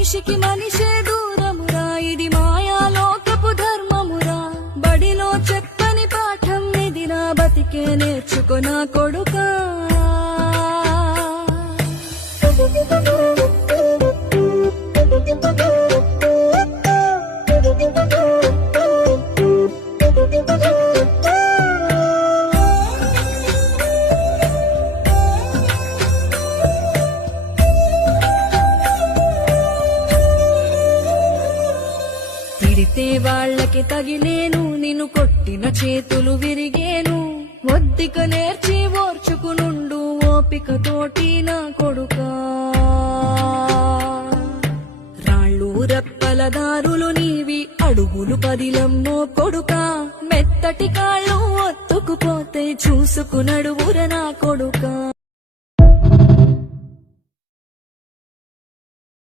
మనిషికి మనిషే దూరమురా, ఇది మాయాలోకపు ధర్మమురా. బడిలో చెప్పని పాఠం నిదిరా, బతికే నేర్చుకొనా కొడుకా. తిడితే వాళ్ళకి తగిలేను, నిన్ను కొట్టిన చేతులు విరిగేను. ఒద్దిక నేర్చి ఓర్చుకునుండు, ఓపికతోటి నా కొడుకా. రాళ్ళు రెప్పల దారులు నీవి, అడుగులు పదిలమ్మో కొడుకా. మెత్తటి కాళ్ళు ఒత్తుకుపోతే చూసుకునడువుర నా కొడుకా.